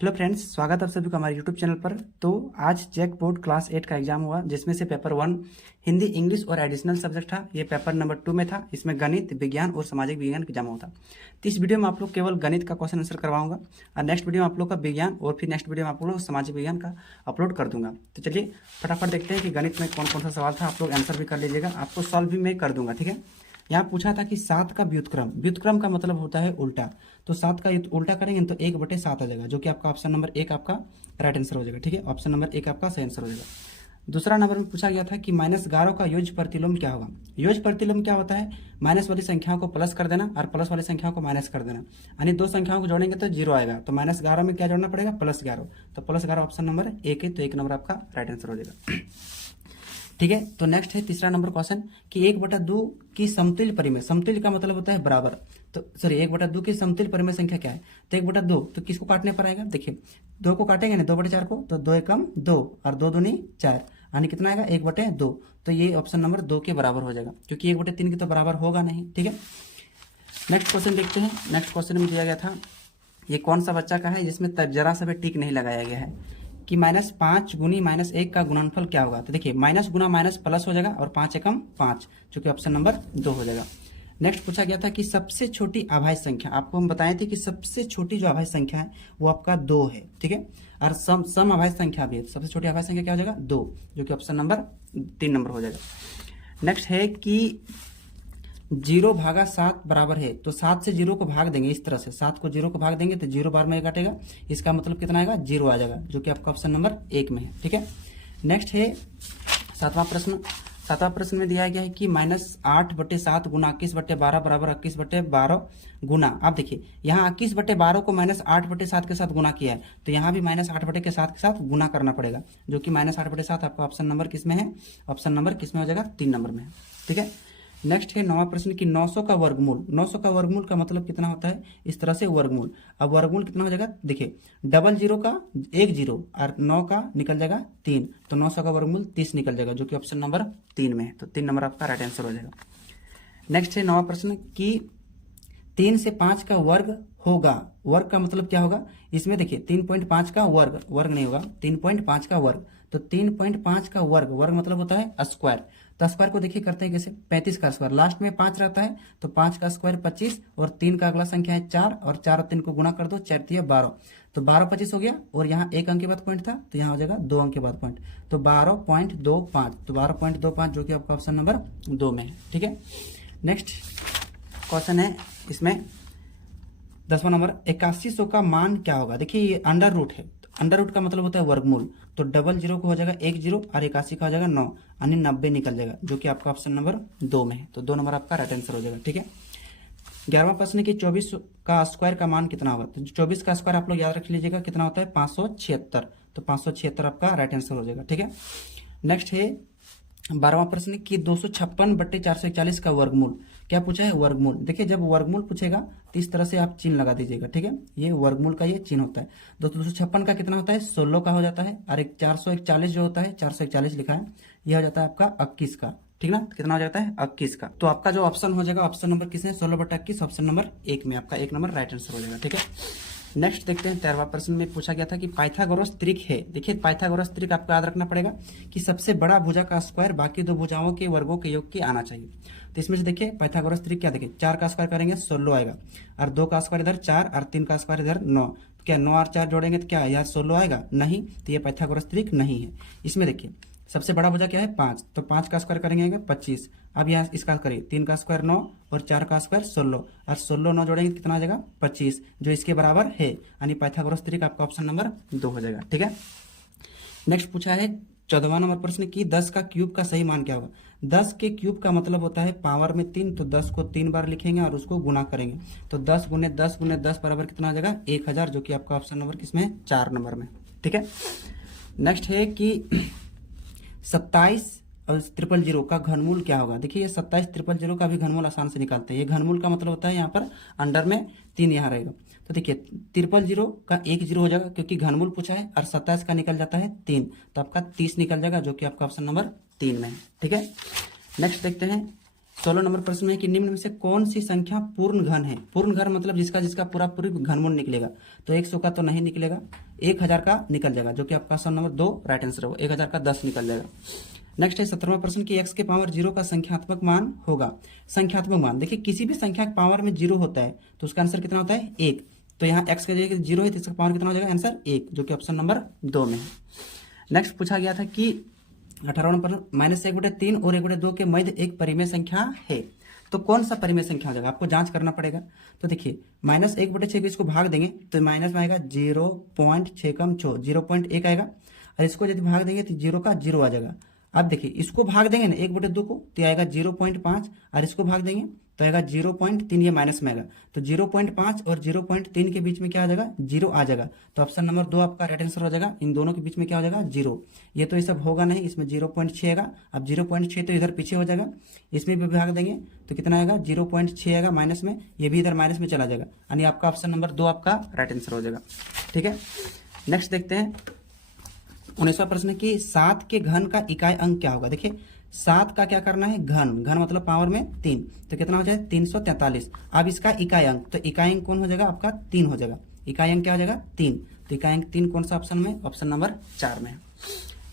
Hello friends, स्वागत है आप सभी का हमारे यूट्यूब चैनल पर। तो आज जैक बोर्ड क्लास 8 का एग्जाम हुआ, जिसमें से पेपर 1 हिंदी, इंग्लिश और एडिशनल सब्जेक्ट था। ये पेपर नंबर 2 में था। इसमें गणित, विज्ञान और सामाजिक विज्ञान का जमा होता। तो इस वीडियो में आप लोग केवल गणित का क्वेश्चन आंसर करवाऊंगा और नेक्स्ट वीडियो में आप लोग का विज्ञान और फिर नेक्स्ट वीडियो में आप लोग सामाजिक विज्ञान का अपलोड कर दूंगा। तो चलिए फटाफट देखते हैं कि गणित में कौन कौन सा सवाल था। आप लोग आंसर भी कर लीजिएगा, आपको सॉल्व भी मैं कर दूंगा, ठीक है। यहाँ पूछा था कि 7 का व्युत्क्रम, व्युत्क्रम का मतलब होता है उल्टा। तो 7 का उल्टा करेंगे तो 1/7 आ जाएगा, जो कि आपका ऑप्शन नंबर 1 आपका राइट आंसर हो जाएगा, ठीक है। ऑप्शन नंबर 1 आपका सही आंसर हो जाएगा। दूसरा नंबर में पूछा गया था कि -11 का योज्य प्रतिलोम क्या होगा। योज्य प्रतिलोम क्या होता है? माइनस वाली संख्याओं को प्लस कर देना और प्लस वाली संख्याओं को माइनस कर देना, यानी दो संख्याओं को जोड़ेंगे तो 0 आएगा। तो -11 में क्या जोड़ना पड़ेगा? +11। तो +11 ऑप्शन नंबर 1 है, तो 1 नंबर आपका राइट आंसर हो जाएगा, ठीक है। तो नेक्स्ट है तीसरा नंबर क्वेश्चन कि 1/2 की समतुल्य परिमेय, समतुल्य का मतलब होता है बराबर। तो सॉरी 1/2 की समतुल्य परिमेय संख्या क्या है? तो 1/2 तो किसको काटने पर आएगा? देखिए 2 को काटेंगे ना, 2/4 को, तो 2 एकम 2 और 2 दूनी 4, यानी कितना आएगा? 1/2। तो ये ऑप्शन नंबर 2 के बराबर हो जाएगा, क्योंकि 1/3 के तो बराबर होगा नहीं, ठीक है। नेक्स्ट क्वेश्चन देखते हैं। नेक्स्ट क्वेश्चन में दिया गया था, ये कौन सा बच्चा का है जिसमें जरा सा भी टिक नहीं लगाया गया है कि -5 गुनी -1 का गुणनफल क्या होगा। तो देखिए माइनस गुना माइनस प्लस हो जाएगा और 5 एकम 5, जो कि ऑप्शन नंबर 2 हो जाएगा। नेक्स्ट पूछा गया था कि सबसे छोटी अभाज्य संख्या, आपको हम बताए थे कि सबसे छोटी जो अभाज्य संख्या है वो आपका 2 है, ठीक है। और सम अभाज्य संख्या भी है, सबसे छोटी अभाज्य संख्या क्या हो जाएगा? 2, जो कि ऑप्शन नंबर 3 नंबर हो जाएगा। नेक्स्ट है कि 0/7 बराबर है, तो 7 से 0 को भाग देंगे इस तरह से, 7 को 0 को भाग देंगे तो 0 बार में काटेगा, इसका मतलब कितना आएगा? 0 आ जाएगा, जो कि आपका ऑप्शन नंबर 1 में है, ठीक है। नेक्स्ट है सातवां प्रश्न। सातवां प्रश्न में दिया गया है कि -8/7 गुना 21/12 बराबर 21/12 गुना। आप देखिए यहाँ 21/12 को -8/7 के साथ गुना किया है, तो यहाँ भी -8/7 के साथ गुना करना पड़ेगा, जो कि -8/7 आपका ऑप्शन नंबर किसमें है? ऑप्शन नंबर किसमें हो जाएगा? 3 नंबर में है, ठीक है। नेक्स्ट है 9वां प्रश्न कि 900 का वर्गमूल, 900 का वर्गमूल का मतलब कितना होता है? इस तरह से वर्गमूल। अब वर्गमूल कितना हो जाएगा? देखिए 00 का 1 0 और 9 का निकल जाएगा 3, तो 900 का वर्गमूल 30 निकल जाएगा, जो कि ऑप्शन नंबर 3 में है। तो 3 नंबर आपका राइट आंसर हो जाएगा। नेक्स्ट है 9वां प्रश्न कि 3 से 5 का वर्ग होगा। वर्ग का मतलब क्या होगा? इसमें देखिए 3.5 का वर्ग, वर्ग नहीं होगा, 3.5 का वर्ग। तो 3.5 का वर्ग, वर्ग मतलब होता है स्क्वायर। तो स्क्वायर को देखिए करते हैं कैसे? 35 का स्क्वायर, लास्ट में 5 रहता है, तो 5 का स्क्वायर 25 और 3 का अगला संख्या है 4 और 4 और 3 को गुणा कर दो, 4 3 12, तो 12 25 हो गया। और यहाँ 1 अंक के बाद पॉइंट था, तो यहाँ हो जाएगा 2 अंक के बाद पॉइंट, तो 12.25, तो 12.25 जो कि आपका ऑप्शन नंबर 2 में है, ठीक है। नेक्स्ट क्वेश्चन है इसमें 10वां नंबर, 8100 का मान क्या होगा। देखिए ये अंडर रूट है, अंडर रूट का मतलब होता है वर्गमूल, तो 00 को हो जाएगा 1 0 और 81 का हो जाएगा 9, यानी 90 निकल जाएगा, जो कि आपका ऑप्शन नंबर 2 में है। तो 2 नंबर आपका राइट आंसर हो जाएगा, ठीक है। 11वां प्रश्न है कि 24 का स्क्वायर का मान कितना होगा। तो 24 का स्क्वायर आप लोग याद रख लीजिएगा कितना होता है? 576, तो 576 आपका राइट आंसर हो जाएगा, ठीक है। नेक्स्ट है 12वां प्रश्न कि 256/441 का वर्गमूल क्या पूछा है? वर्गमूल। देखिए जब वर्गमूल पूछेगा तो इस तरह से आप चिन्ह लगा दीजिएगा, ठीक है। ये वर्गमूल का ये चिन्ह होता है। 256 का कितना होता है? 16 का हो जाता है, और एक 441 जो होता है, 441 लिखा है, यह हो जाता है आपका 21 का, ठीक ना। कितना हो जाता है? 21 का। तो आपका जो ऑप्शन हो जाएगा, ऑप्शन नंबर किसमें? 16/21, ऑप्शन नंबर 1 में आपका 1 नंबर राइट आंसर हो जाएगा, ठीक है। नेक्स्ट देखते हैं 13वां प्रश्न में पूछा गया था कि पाइथागोरस त्रिक है। देखिए पाइथागोरस त्रिक आपको याद रखना पड़ेगा कि सबसे बड़ा भुजा का स्क्वायर बाकी दो भुजाओं के वर्गों के योग के आना चाहिए। तो इसमें से देखिए पाइथागोरस त्रिक क्या, देखिए 4 का स्क्वायर करेंगे 16 आएगा, और 2 का स्क्वायर इधर 4 और 3 का स्क्वायर इधर 9, तो क्या 9 और 4 जोड़ेंगे तो क्या यार 16 आएगा? नहीं, तो ये पाइथागोरस त्रिक नहीं है। इसमें देखिए सबसे बड़ा भुजा क्या है? 5, तो 5 का स्क्वायर करेंगे 25, अब यहाँ इसका करिए 3 का स्क्वायर 9 और 4 का स्क्वायर 16, और 16 9 जोड़ेंगे कितना आ जाएगा? 25, जो इसके बराबर है, यानी पाइथागोरस त्रिक आपका ऑप्शन नंबर 2 हो जाएगा, ठीक है। नेक्स्ट पूछा है 14वां नंबर प्रश्न की 10 का क्यूब का सही मान क्या होगा। 10 के क्यूब का मतलब होता है पावर में 3, तो 10 को 3 बार लिखेंगे और उसको गुना करेंगे, तो 10 गुने 10 गुने 10 बराबर कितना आ जाएगा? 1000, जो कि आपका ऑप्शन नंबर किसमें है? 4 नंबर में, ठीक है। नेक्स्ट है कि 27 और 000 का घनमूल क्या होगा। देखिए ये 27 000 का भी घनमूल आसान से निकालते हैं। ये घनमूल का मतलब होता है यहाँ पर अंडर में 3 यहाँ रहेगा, तो देखिए 000 का 1 0 हो जाएगा, क्योंकि घनमूल पूछा है, और 27 का निकल जाता है 3, तो आपका 30 निकल जाएगा, जो कि आपका ऑप्शन नंबर 3 में है, ठीक है। नेक्स्ट देखते हैं 16 नंबर प्रश्न में कि निम्न में से कौन सी संख्या पूर्ण घन है। पूर्ण घन मतलब जिसका जिसका पूरा पूरी घनमूल निकलेगा। तो 100 का तो नहीं निकलेगा, 1000 का निकल जाएगा, जो कि आपका ऑप्शन नंबर 2 राइट आंसर होगा। 1000 का 10 निकल जाएगा। नेक्स्ट है 17वां प्रश्न कि x के पावर 0 का संख्यात्मक मान होगा। संख्यात्मक मान, देखिए किसी भी संख्या के पावर में 0 होता है तो उसका आंसर कितना होता है 1। तो यहाँ x का जगह 0 है तो इसका पावर कितना हो जाएगा आंसर 1, जो कि ऑप्शन नंबर 2 में है। नेक्स्ट पूछा गया था कि 18वां प्रश्न -1/3 और 1/2 के मध्य एक परिमेय संख्या है, तो कौन सा परिमेय संख्या हो जाएगा, आपको जांच करना पड़ेगा। तो देखिए -1/6 इसको भाग देंगे तो माइनस में आएगा 0.6 कम 0.1 आएगा, और इसको यदि भाग देंगे तो 0 का 0 आ जाएगा। अब देखिए इसको भाग देंगे ना 1/2 को तो आएगा 0.5, और इसको भाग देंगे तो आएगा 0.3, ये माइनस में आएगा। तो 0.5 और 0.3 के बीच में क्या आ जाएगा 0 आ जाएगा। तो ऑप्शन नंबर 2 आपका राइट आंसर हो जाएगा। इन दोनों के बीच में क्या हो जाएगा 0। ये तो ये सब होगा नहीं, इसमें 0.6 आएगा। अब 0.6 तो इधर पीछे हो जाएगा, इसमें भी भाग देंगे तो कितना आएगा 0.6 आएगा माइनस में, ये भी इधर माइनस में चला जाएगा, यानी आपका ऑप्शन नंबर 2 आपका राइट आंसर हो जाएगा। ठीक है, नेक्स्ट देखते हैं 19वां प्रश्न की 7 के घन का इकाई अंक क्या होगा। देखिए 7 का क्या करना है घन, घन मतलब पावर में 3, तो कितना हो जाएगा 343। अब इसका इकाई अंक, तो इकाई अंक कौन हो जाएगा आपका 3 हो जाएगा। इकाई अंक क्या हो जाएगा 3, तो इकाई अंक 3 कौन सा ऑप्शन में, ऑप्शन नंबर 4 में है।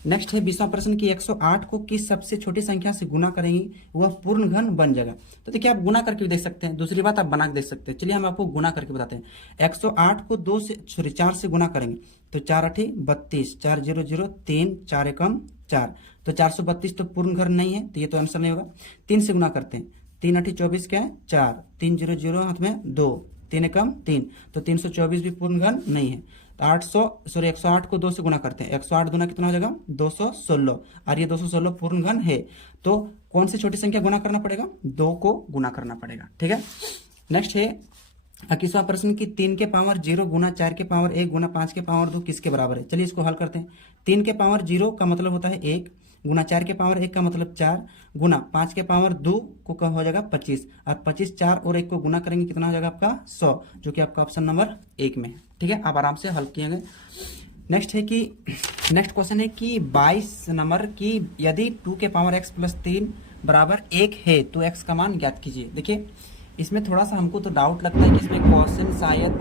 नेक्स्ट है 20वां प्रश्न की 108 को किस सबसे छोटी संख्या से गुना करेंगे वह पूर्ण घन बन जाएगा। तो देखिए आप गुना करके भी देख सकते हैं, दूसरी बात आप बना के देख सकते हैं। चलिए हम आपको गुना करके बताते हैं। 108 को 4 से गुना करेंगे तो 4 8 32, 4 0 0 3, 4 एकम 4, तो 432 तो पूर्ण घन नहीं है, तो ये तो आंसर नहीं होगा। 3 से गुना करते हैं, 3 8 24 क्या है 4, 3 0 0 हाथ में 2, 3 एकम 3, तो 324 भी पूर्ण घन नहीं है। 108 को 2 से गुना करते हैं, 108 गुना कितना हो जाएगा 216, और ये 216 पूर्ण घन है। तो कौन सी छोटी संख्या गुना करना पड़ेगा 2 को गुना करना पड़ेगा। ठीक है, नेक्स्ट है 21वां प्रश्न की 3 के पावर 0 गुना 4 के पावर 1 गुना 5 के पावर 2 किसके बराबर है। चलिए इसको हल करते हैं। 3 के पावर 0 का मतलब होता है 1, गुना 4 के पावर 1 का मतलब 4, गुना 5 के पावर 2 को क्या हो जाएगा 25, और 25 4 और 1 को गुना करेंगे कितना हो जाएगा आपका 100, जो कि आपका ऑप्शन नंबर 1 में है। ठीक है, आप आराम से हल किएंगे। नेक्स्ट है कि नेक्स्ट क्वेश्चन है कि 22 नंबर की यदि 2 के पावर x प्लस 3 बराबर 1 है तो x का मान ज्ञात कीजिए। देखिए इसमें थोड़ा सा हमको तो डाउट लगता है कि इसमें क्वेश्चन शायद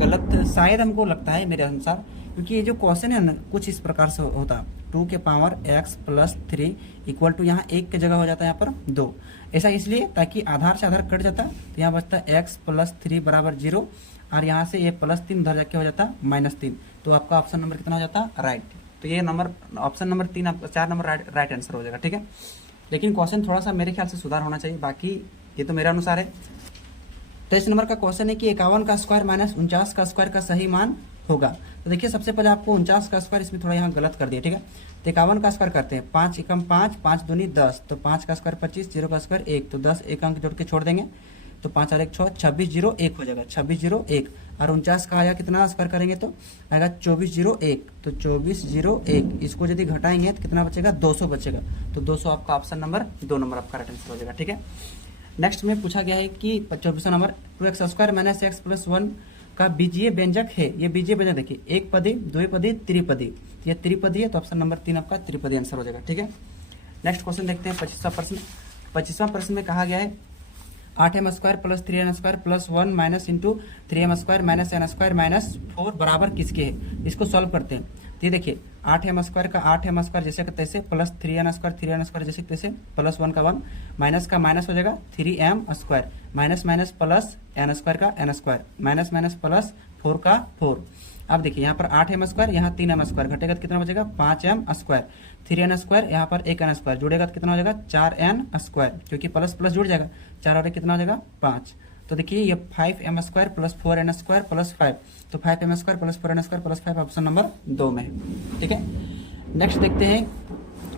गलत, शायद हमको लगता है मेरे अनुसार, क्योंकि ये जो क्वेश्चन है ना कुछ इस प्रकार से होता 2 के power x plus 3 equal to यहाँ 1 की जगह हो जाता है यहाँ पर 2। ऐसा इसलिए ताकि आधार से आधार कट जाता, तो यहाँ बचता है x प्लस 3 बराबर 0, और यहाँ से ये प्लस 3 उधर जाके हो जाता -3, तो आपका ऑप्शन नंबर कितना हो जाता राइट। तो ये नंबर ऑप्शन नंबर 3 आपका 4 नंबर राइट आंसर हो जाएगा। ठीक है, लेकिन क्वेश्चन थोड़ा सा मेरे ख्याल से सुधार होना चाहिए, बाकी ये तो मेरे अनुसार है। 23 नंबर का क्वेश्चन है कि 51 का स्क्वायर माइनस 49 का स्क्वायर का सही मान होगा। तो देखिए सबसे पहले आपको 49 का स्क्वायर इसमें थोड़ा यहाँ गलत कर दिया। ठीक है, तो 51 का स्क्वायर करते हैं, 5 एकम 5, 5 दूनी 10, तो 5 का स्क्वायर 25, 0 का स्क्वायर 1, तो 10 एक अंक जोड़ के छोड़ देंगे, तो 5 और 1 6, 26 0 1 हो जाएगा, 26 0 1, और 49 का आया कितना स्क्वायर करेंगे तो आएगा 24 0 1, तो 24 0 1, इसको यदि घटाएंगे तो कितना बचेगा 200 बचेगा, तो 200 आपका ऑप्शन नंबर 2 नंबर आपका राइट आंसर हो जाएगा। ठीक है, नेक्स्ट में पूछा गया है कि 24वां number 2x square minus x plus 1 का बीजीय व्यंजक है। ये बीजीय व्यंजक देखिए एक पदी, द्विपदी, त्रिपदी, ये त्रिपदी है, तो ऑप्शन नंबर 3 आपका त्रिपदी आंसर हो जाएगा। ठीक है, नेक्स्ट क्वेश्चन देखते हैं 25वां प्रश्न। 25वां प्रश्न में कहा गया है 8m square plus 3n square plus 1 minus into 3m square minus n square minus 4 बराबर किसके है। इसको सॉल्व करते हैं, तो ये देखिए 8m स्क्वायर का 8m स्क्वायर जैसे का तैसे प्लस 3n स्क्वायर जैसे तैसे प्लस 1 का 1 माइनस का माइनस हो जाएगा 3m square minus minus plus n square का n square minus minus plus 4 का 4। अब देखिए यहाँ पर 8m स्क्वायर, यहाँ 3m स्क्वायर घटेगा तो कितना बचेगा 5m स्क्वायर, 3n स्क्वायर, यहाँ पर 1n स्क्वायर जुड़ेगा तो कितना हो जाएगा 4n स्क्वायर, क्योंकि प्लस प्लस जुड़ जाएगा, 4 और 1 कितना हो जाएगा 5। तो देखिए ये 5m square plus 4n square plus 5, तो 5m square plus 4n square plus 5 option number 2 में है। ठीक है, नेक्स्ट देखते हैं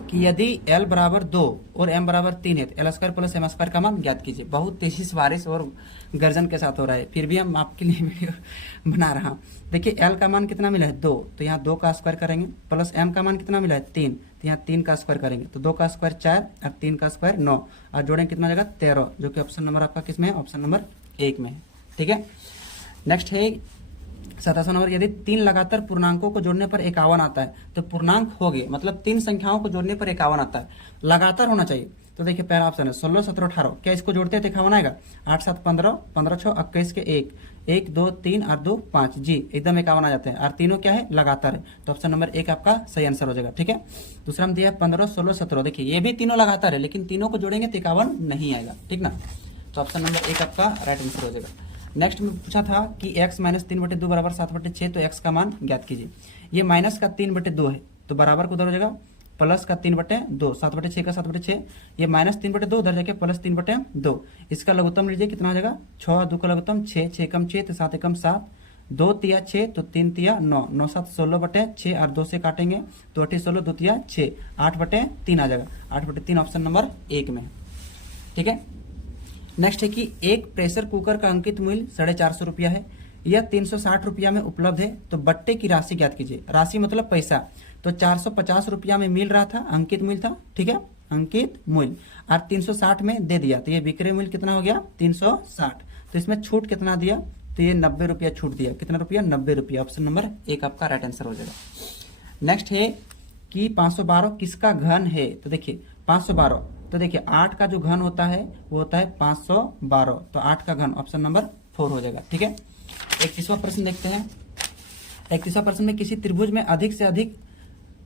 कि यदि l बराबर 2 और m बराबर 3 है तो l square plus m square का मान ज्ञात कीजिए। बहुत तेजी से बारिश और गर्जन के साथ हो रहा है, फिर भी हम आपके लिए वीडियो बना रहा हूँ। देखिए l का मान कितना मिला है 2, तो यहाँ 2 का स्क्वायर करेंगे, प्लस m का मान कितना मिला है 3, तो यहाँ 3 का स्क्वायर करेंगे, तो 2 का स्क्वायर 4 और 3 का स्क्वायर 9, और जोड़ेंगे कितना हो जाएगा 13, जो कि ऑप्शन नंबर आपका किस में है, ऑप्शन नंबर 1 में है। ठीक है, नेक्स्ट है 27वां नंबर यदि 3 लगातार पूर्णांकों को जोड़ने पर 51 आता है तो पूर्णांक हो गए, मतलब 3 संख्याओं को जोड़ने पर 51 आता है, लगातार होना चाहिए। तो देखिए पहला ऑप्शन है 16 17 18, क्या इसको जोड़ते हैं तो 51 आएगा, 8 7 15, 15 6 21 के 1, 1 2 3 और 2 5 जी एकदम 51 आ जाते हैं और तीनों क्या है लगातार है, तो ऑप्शन नंबर एक आपका सही आंसर हो जाएगा। ठीक है, दूसरा में दिया है 15 16 17, देखिए ये भी तीनों लगातार है लेकिन तीनों को जोड़ेंगे तो 51 नहीं आएगा। ठीक ना, तो ऑप्शन नंबर एक आपका राइट आंसर हो जाएगा। नेक्स्ट में पूछा था कि x माइनस 3/2 बराबर 7/6, तो x का मान ज्ञात कीजिए। ये माइनस का 3/2 है तो बराबर को उधर हो जाएगा प्लस का 3/2, 7/6 का 7/6, ये माइनस 3/2 उधर जाके प्लस 3/2, इसका लघुत्तम लीजिए कितना हो जाएगा 6 2 का लघुत्तम 6, 6 कम 6 तो 7 एकम 7, 2 तिया 6 तो 3 तिया 9, 9 7 16/6 और 2 से काटेंगे तो 8 16 2 तिया 6, 8/3 आ जाएगा, 8/3 ऑप्शन नंबर एक में है। ठीक है, नेक्स्ट है कि एक प्रेशर कुकर का अंकित मूल्य 450 रुपया है, यह 360 रुपया में उपलब्ध है, तो बट्टे की राशि ज्ञात कीजिए। राशि मतलब पैसा, तो 450 रुपया में मिल रहा था, अंकित मूल्य था। ठीक है, अंकित मूल्य और 360 में दे दिया, तो ये विक्रय मूल्य कितना हो गया 360, तो इसमें छूट कितना दिया, तो ये 90 रुपया छूट दिया, कितना रुपया 90 रुपया, ऑप्शन नंबर एक आपका राइट आंसर हो जाएगा। नेक्स्ट है कि 512 किसका घन है, तो देखिए 512, तो देखिए 8 का जो घन होता है वो होता है 512, तो 8 का घन ऑप्शन नंबर 4 हो जाएगा। ठीक है, 31वां प्रश्न देखते हैं। 31वां प्रश्न में किसी त्रिभुज में अधिक से अधिक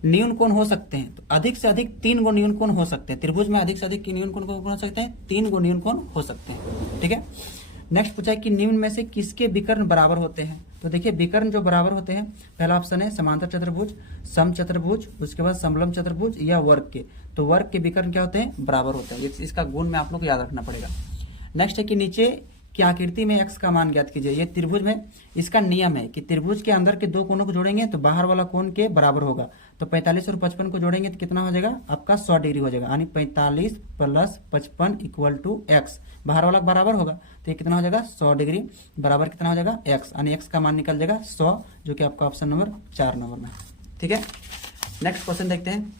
न्यून कोण हो सकते हैं, तो अधिक से अधिक 3 गो न्यून कोण हो सकते हैं। त्रिभुज में अधिक से अधिक न्यून कोण हो सकते हैं, 3 गो न्यून कोण हो सकते हैं। ठीक है, नेक्स्ट पूछा है कि निम्न में से किसके विकर्ण बराबर होते हैं, तो देखिए विकर्ण जो बराबर होते हैं, पहला ऑप्शन है समांतर चतुर्भुज, सम चतुर्भुज, उसके बाद समलंब चतुर्भुज या वर्ग के, तो वर्ग के विकर्ण क्या होते हैं बराबर होते हैं, इसका गुण में आप लोग को याद रखना पड़ेगा। नेक्स्ट है कि नीचे की आकृति में x का मान ज्ञात कीजिए। ये त्रिभुज में इसका नियम है कि त्रिभुज के अंदर के दो कोणों को जोड़ेंगे तो बाहर वाला कोण के बराबर होगा, तो 45 और 55 को जोड़ेंगे तो कितना हो जाएगा आपका 100 डिग्री हो जाएगा, यानी 45 प्लस 55 इक्वल टू एक्स, बाहर वाला बराबर होगा तो ये कितना हो जाएगा 100 डिग्री बराबर कितना हो जाएगा x, यानी x का मान निकल जाएगा 100, जो कि आपका ऑप्शन नंबर 4 नंबर में। ठीक है, नेक्स्ट क्वेश्चन देखते हैं।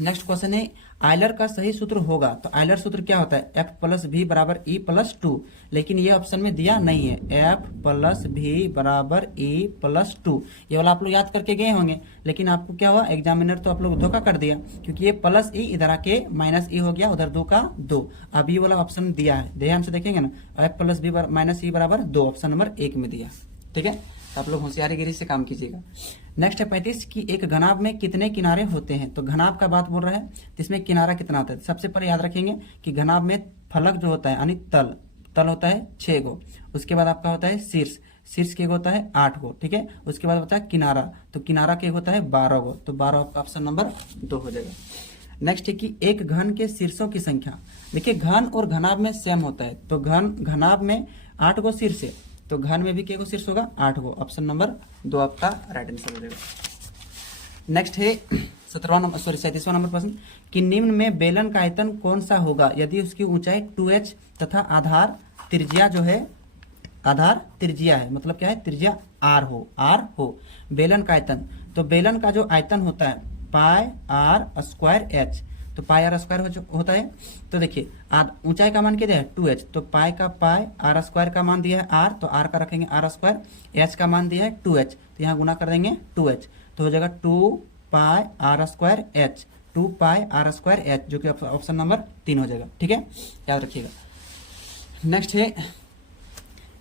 नेक्स्ट क्वेश्चन है आयलर का सही सूत्र होगा, तो आयलर सूत्र क्या होता है f प्लस भी बराबर e प्लस 2, लेकिन ये ऑप्शन में दिया नहीं है, f प्लस भी बराबर e प्लस 2, ये वाला आप लोग याद करके गए होंगे, लेकिन आपको क्या हुआ एग्जामिनर तो आप लोग धोखा कर दिया, क्योंकि ये प्लस e इधर आके माइनस e हो गया, उधर 2 का 2, अब ये वाला ऑप्शन दिया है, ध्यान से देखेंगे ना, f प्लस बी माइनस ई बराबर 2, ऑप्शन नंबर 1 में दिया। ठीक है, तो आप लोग होशियारीगिरी से काम कीजिएगा। नेक्स्ट है 35 की एक घनाभ में कितने किनारे होते हैं, तो घनाभ का बात बोल रहा है तो इसमें किनारा कितना होता है, सबसे पहले याद रखेंगे कि घनाभ में फलक जो होता है यानी तल होता है 6 गो, उसके बाद आपका होता है शीर्ष के होता है 8 गो। ठीक है, उसके बाद होता है किनारा, तो किनारा के होता है 12 गो, तो 12 ऑप्शन नंबर 2 हो जाएगा। नेक्स्ट है कि एक घन के शीर्षों की संख्या, देखिए घन और घनाभ में सेम होता है, तो घनाभ में 8 गो शीर्ष है, तो घन में भी क्या शीर्ष होगा 8 गो, ऑप्शन नंबर 2 आपका राइट आंसर हो जाएगा। नेक्स्ट है 37वां नंबर प्रश्न कि निम्न में बेलन का आयतन कौन सा होगा यदि उसकी ऊंचाई 2h तथा आधार त्रिज्या जो है आधार त्रिज्या है, मतलब क्या है त्रिज्या r हो बेलन का आयतन, तो बेलन का जो आयतन होता है पाई r स्क्वायर h, तो पाई आर स्क्वायर होता है, तो देखिए ऊंचाई का मान क्या दिया है 2h, तो पाई का पाई आर स्क्वायर का मान दिया है r, तो r का रखेंगे r स्क्वायर, h का मान दिया है 2h, तो यहाँ गुना कर देंगे 2h, तो हो जाएगा 2 pi R square h, 2 pi R square h, जो कि ऑप्शन नंबर 3 हो जाएगा। ठीक है, याद रखिएगा। नेक्स्ट है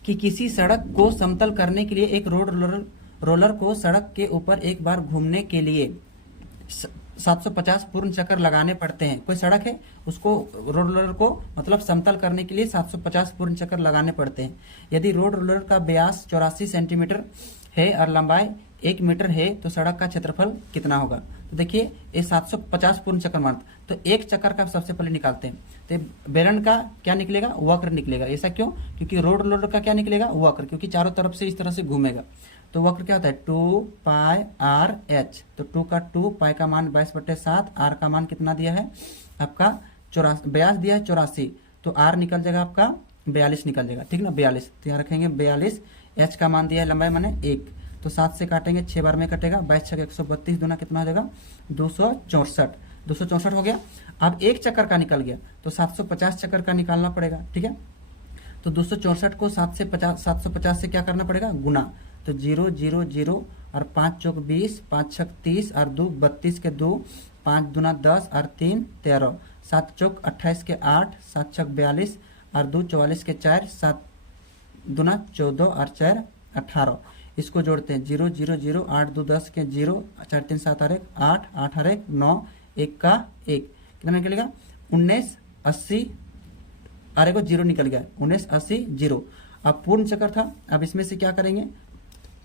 कि किसी सड़क को समतल करने के लिए एक रोलर को सड़क के ऊपर एक बार घूमने के लिए 750 पूर्ण चक्कर लगाने पड़ते हैं। कोई सड़क है उसको रोलर को मतलब समतल करने के लिए 750 पूर्ण चक्कर लगाने पड़ते हैं। यदि रोलर का व्यास 84 सेंटीमीटर है और लंबाई 1 मीटर है तो सड़क का क्षेत्रफल कितना होगा, तो देखिए ये 750 पूर्ण चक्कर मारते, तो एक चक्कर का सबसे पहले निकालते हैं, तो बेलन का क्या निकलेगा वक्र निकलेगा। ऐसा क्यों, क्योंकि रोलर का क्या निकलेगा वक्र, क्योंकि चारों तरफ से इस तरह से घूमेगा, तो वक्र क्या होता है 2 पाई आर एच, तो 2 का 2, पाई का मान 22/7, आर का मान कितना दिया है आपका 84, व्यास दिया है 84, तो आर निकल जाएगा आपका 42 निकल जाएगा। ठीक ना 42, तो यहाँ रखेंगे 42, एच का मान दिया है लंबाई माने 1, तो 7 से काटेंगे 6 बार में कटेगा, 22 6 132, दूना कितना हो जाएगा 264 हो गया। अब एक चक्कर का निकल गया तो 750 चक्कर का निकालना पड़ेगा। ठीक है, तो 264 को 750 से क्या करना पड़ेगा गुना, तो 0 0 0 और 5 चौक 20, 5 छक 30 और 2 32 के 2, 5 दूना 10 और 3 13, 7 चौक 28 के 8, 7 छक 42 और 2 44 के 4, 7 दूना 14 और 4 18। इसको जोड़ते हैं 0 0 0 8 2 10 के 0 4 3 7 और 1 8 8 और 1 9 1 का 1 कितना निकलेगा 19 80 और एक जीरो निकल गया 19 80 0। अब पूर्ण चक्कर था। अब इसमें से क्या करेंगे,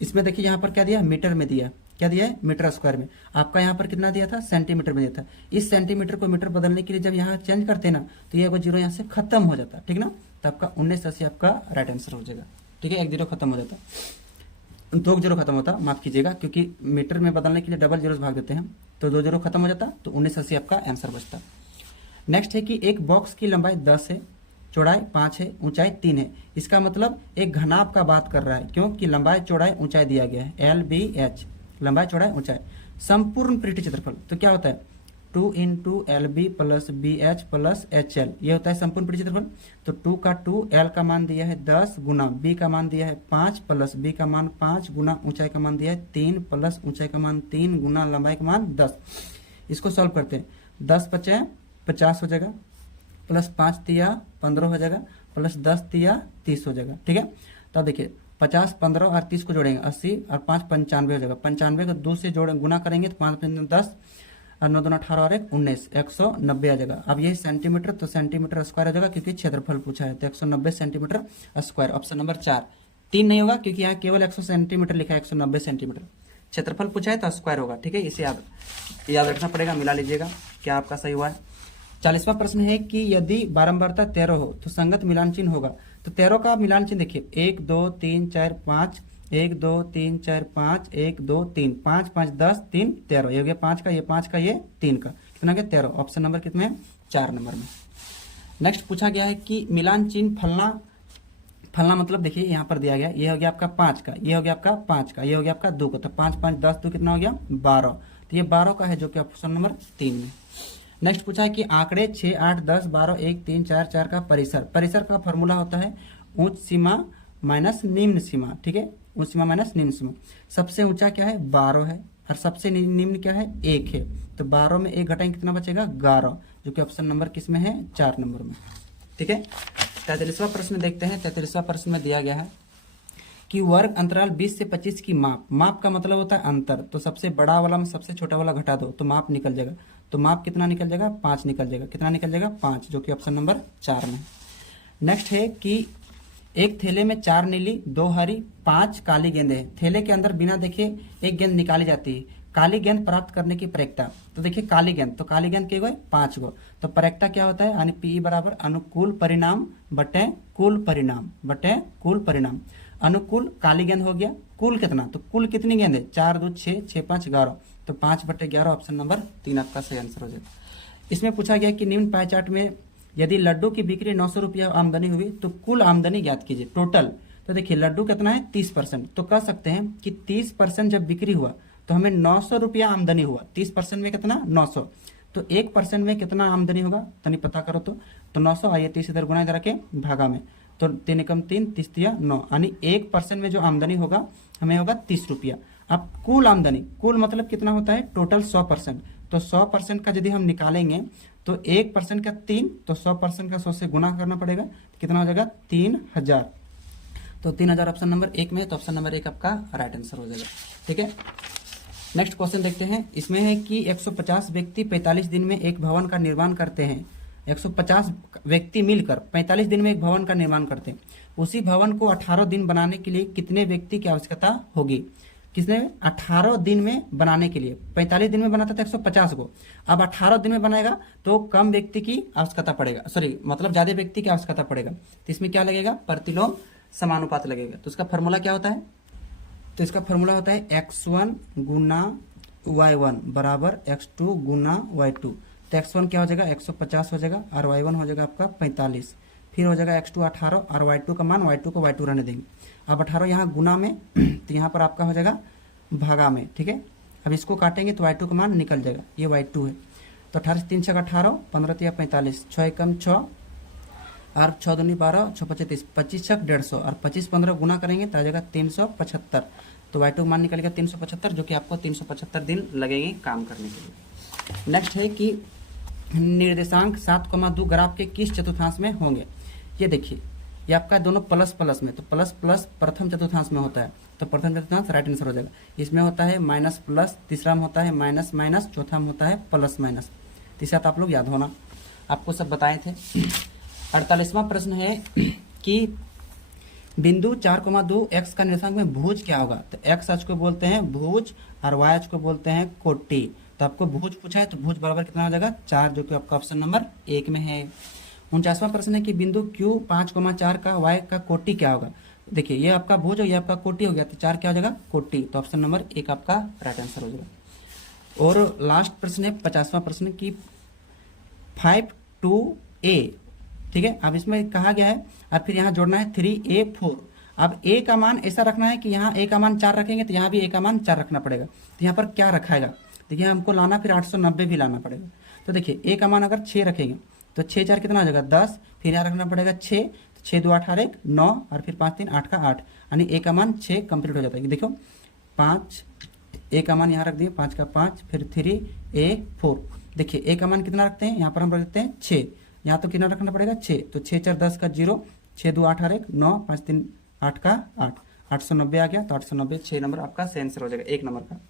इसमें देखिए यहाँ पर क्या दिया मीटर में दिया, क्या दिया है मीटर स्क्वायर में। आपका यहाँ पर कितना दिया था सेंटीमीटर में दिया था। इस सेंटीमीटर को मीटर बदलने के लिए जब यहाँ चेंज करते हैं ना तो ये जीरो यहाँ से खत्म हो जाता है, ठीक ना। तो आपका 1980 आपका राइट आंसर हो जाएगा, ठीक है। एक जीरो खत्म हो जाता, दो जीरो खत्म होता, माफ कीजिएगा, क्योंकि मीटर में बदलने के लिए डबल जीरो भाग देते हैं तो 2 जीरो खत्म हो जाता, तो 1980 आपका आंसर बचता। नेक्स्ट है कि एक बॉक्स की लंबाई 10 है, चौड़ाई 5 है, ऊंचाई 3 है। इसका मतलब एक घनाभ का बात कर रहा है, क्योंकि लंबाई चौड़ाई ऊंचाई दिया गया है LBH, लंबाई चौड़ाई ऊंचाई। संपूर्ण पृष्ठीय क्षेत्रफल तो क्या होता है 2 × LB + BH + HL, ये होता है संपूर्ण पृष्ठीय क्षेत्रफल। तो 2 का 2, L का मान दिया है 10 गुना B का मान दिया है 5 प्लस B का मान 5 गुना ऊंचाई का मान दिया है 3 प्लस ऊंचाई का मान 3 गुना लंबाई का मान 10। इसको सॉल्व करते हैं, 10 × 5 = 50 हो जाएगा, प्लस 5 × 3 = 15 हो जाएगा, प्लस 10 × 3 = 30 हो जाएगा, ठीक है। तो देखिए 50 15 और 30 को जोड़ेंगे 80 और 5 95 हो जाएगा। 95 को 2 से जोड़े गुना करेंगे तो 5 × 10 और 9 2 18 और 1 19 190 आ जाएगा। अब ये सेंटीमीटर, तो सेंटीमीटर स्क्वायर हो जाएगा क्योंकि क्षेत्रफल पूछा है, तो 190 सेंटीमीटर स्क्वायर। Option number 4। 3 नहीं होगा क्योंकि यहाँ केवल 100 सेंटीमीटर लिखा है, 190 सेंटीमीटर क्षेत्रफल पूछा है तो स्क्वायर होगा, ठीक है। इसे याद रखना पड़ेगा, मिला लीजिएगा क्या आपका सही हुआ है। 40वां प्रश्न है कि यदि बारंबारता 13 हो तो संगत मिलान चिन्ह होगा। तो 13 का मिलान चिन्ह देखिए 1 2 3 4 5 1 2 3 4 5 1 2 3 5 5 10 3 13, ये हो गया 5 का, ये 5 का, ये 3 का, कितना गया 13। ऑप्शन नंबर कितने है 4 नंबर में। नेक्स्ट पूछा गया है कि मिलान चिन्ह फलना, फलना मतलब देखिए यहाँ पर दिया गया, ये हो गया आपका 5 का, ये हो गया आपका 5 का, ये हो गया आपका 2 का, तो 5 5 10 2 कितना हो गया 12, तो ये 12 का है जो कि ऑप्शन नंबर 3 में। नेक्स्ट पूछा है कि आंकड़े 6 8 10 12 1 3 4 4 का परिसर, परिसर का फॉर्मूला होता है उच्च सीमा माइनस निम्न सीमा, ठीक है, उच्च सीमा माइनस निम्न सीमा। सबसे ऊंचा क्या है 12 है और सबसे निम्न क्या है 1 है, तो 12 में 1 घटाएंगे कितना बचेगा 11, जो कि ऑप्शन नंबर किस में है 4 नंबर में, ठीक है। 43वां प्रश्न देखते हैं। 43वां प्रश्न में दिया गया है कि वर्ग अंतराल 20 से 25 की माप, माप का मतलब होता है अंतर, तो सबसे बड़ा वाला में सबसे छोटा वाला घटा दो तो माप निकल जाएगा, तो माप कितना निकल जाएगा 5 निकल जाएगा, कितना निकल जाएगा 5, जो कि ऑप्शन नंबर 4 में। नेक्स्ट है कि एक थैले में 4 नीली 2 हरी 5 काली गेंदें हैं, थैले के अंदर बिना देखे एक गेंद निकाली जाती है, काली गेंद प्राप्त करने की प्रयिकता। तो देखिए काली गेंद, तो काली गेंद के गए 5 गो, तो प्रयिकता क्या होता है यानी PE बराबर अनुकूल परिणाम बटे कुल परिणाम बटे कुल परिणाम। अनुकूल काली गेंद हो गया, कुल कितना, तो कुल कितनी गेंद है 4 2 6 6 5 11, तो 5 बटे 11 ऑप्शन नंबर 3 आपका सही आंसर हो जाएगा। इसमें पूछा गया कि निम्न पाई चार्ट में यदि लड्डू की बिक्री 900 रुपया आमदनी हुई तो कुल आमदनी ज्ञात कीजिए टोटल। तो देखिए लड्डू कितना है 30%, तो कह सकते हैं कि 30% जब बिक्री हुआ तो हमें 900 रुपया आमदनी हुआ, 30% में कितना 900, तो 1% में कितना आमदनी होगा तो नहीं पता करो, तो 900 आइए 30 इधर गुना इधर के भागा में, तो 3 एकम 3 30 3 9, यानी 1% में जो आमदनी होगा हमें होगा 30 रुपया। अब कुल आमदनी, कुल मतलब कितना होता है टोटल 100%, तो 100% का यदि हम निकालेंगे तो 1% का 3, तो 100% का 100 से गुना करना पड़ेगा, तो कितना हो जाएगा 3000, तो 3000 ऑप्शन नंबर 1 में है, तो ऑप्शन नंबर 1 आपका राइट आंसर हो जाएगा, ठीक है। नेक्स्ट क्वेश्चन देखते हैं। इसमें है कि 150 व्यक्ति 45 दिन में एक भवन का निर्माण करते हैं, 150 व्यक्ति मिलकर 45 दिन में एक भवन का निर्माण करते हैं, उसी भवन को 18 दिन बनाने के लिए कितने व्यक्ति की आवश्यकता होगी। किसने 18 दिन में बनाने के लिए, 45 दिन में बनाता था 150 को, अब 18 दिन में बनाएगा तो कम व्यक्ति की आवश्यकता पड़ेगा, सॉरी मतलब ज्यादा व्यक्ति की आवश्यकता पड़ेगा, तो इसमें क्या लगेगा प्रतिलोम समानुपात लगेगा। तो उसका फॉर्मूला क्या होता है, तो इसका फॉर्मूला होता है x1 गुना y1 बराबर x2 गुना y2, तो x1 क्या हो जाएगा 150 हो जाएगा और y1 हो जाएगा आपका 45, फिर हो जाएगा x2 18 और y2 का मान, y2 को y2 रहने देंगे। अब 18 यहाँ गुना में तो यहाँ पर आपका हो जाएगा भागा में, ठीक है। अब इसको काटेंगे तो y2 का मान निकल जाएगा, ये y2 है, तो 18 3 6 18 15 3 45 6 एकम 6 और 6 दूनी 12 6 25 25 छक 150 और 25 15 गुना करेंगे तो आ जाएगा 375, तो y2 का मान निकलेगा 375, जो कि आपको 375 दिन लगेंगे काम करने के लिए। नेक्स्ट है कि निर्देशांक 7,2 ग्राफ के किस चतुर्थांश में होंगे। ये देखिए ये आपका दोनों प्लस प्लस में, तो प्लस प्लस प्रथम चतुर्थांश में होता है, तो प्रथम चतुर्थांश राइट आंसर हो जाएगा। इसमें होता है माइनस प्लस, तीसरा में होता है माइनस माइनस, चौथा में होता है प्लस माइनस। तीसरा तो आप लोग याद होना, आपको सब बताए थे। 48वां प्रश्न है कि बिंदु 4,2 x का निर्देशांक में भुज क्या होगा। तो x अक्ष को बोलते हैं भुज और y अक्ष को बोलते हैं कोटि। तो आपको भुज पूछा है तो भुज बराबर कितना हो जाएगा 4, जो कि आपका ऑप्शन नंबर 1 में है। 49वां प्रश्न है कि बिंदु Q 5,4 का y का कोटि क्या होगा। देखिए ये आपका भुज और ये आपका कोटि हो गया, तो 4 क्या हो जाएगा कोटि, तो ऑप्शन नंबर 1 आपका राइट आंसर हो जाएगा। और लास्ट प्रश्न है 50वां प्रश्न की 5,2a, ठीक है। अब इसमें कहा गया है और फिर यहाँ जोड़ना है 3a4। अब a का मान ऐसा रखना है कि यहाँ a का मान 4 रखेंगे तो यहाँ भी a का मान 4 रखना पड़ेगा। तो यहाँ पर क्या रखाएगा, देखिए हमको लाना फिर 890 भी लाना पड़ेगा। तो देखिए a का मान अगर 6 रखेंगे तो 6 4 कितना हो जाएगा 10, फिर यहाँ रखना पड़ेगा 6, तो 6 2 8 8 1 9 और फिर 5 3 8 का 8, यानी a का मान 6 कंप्लीट हो जाता है। देखो 5 a का मान यहाँ रख दिए 5 का 5, फिर 3a4। देखिए a का मान कितना रखते हैं, यहाँ पर हम रख देते हैं 6, यहाँ तो कितना रखना पड़ेगा 6, तो 6 4 10 का 0, 6 2 8 8 1 9 5 3 8 का 8, 890 आ गया। तो 890 6 नंबर आपका सही आंसर हो जाएगा, 1 नंबर का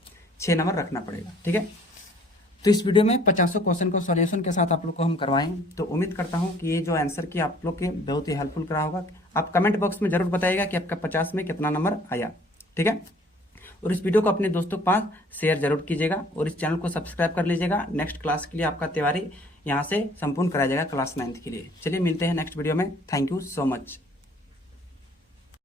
6 नंबर रखना पड़ेगा, ठीक है। तो इस वीडियो में 50 क्वेश्चन को सॉल्यूशन के साथ आप लोग को हम करवाएं, तो उम्मीद करता हूं कि ये जो आंसर की आप लोग के बहुत ही हेल्पफुल रहा होगा। आप कमेंट बॉक्स में जरूर बताइएगा कि आपका 50 में कितना नंबर आया, ठीक है। और इस वीडियो को अपने दोस्तों के पास शेयर जरूर कीजिएगा और इस चैनल को सब्सक्राइब कर लीजिएगा। नेक्स्ट क्लास के लिए आपका तैयारी यहाँ से संपूर्ण कराया जाएगा क्लास 9th के लिए। चलिए मिलते हैं नेक्स्ट वीडियो में। Thank you so much.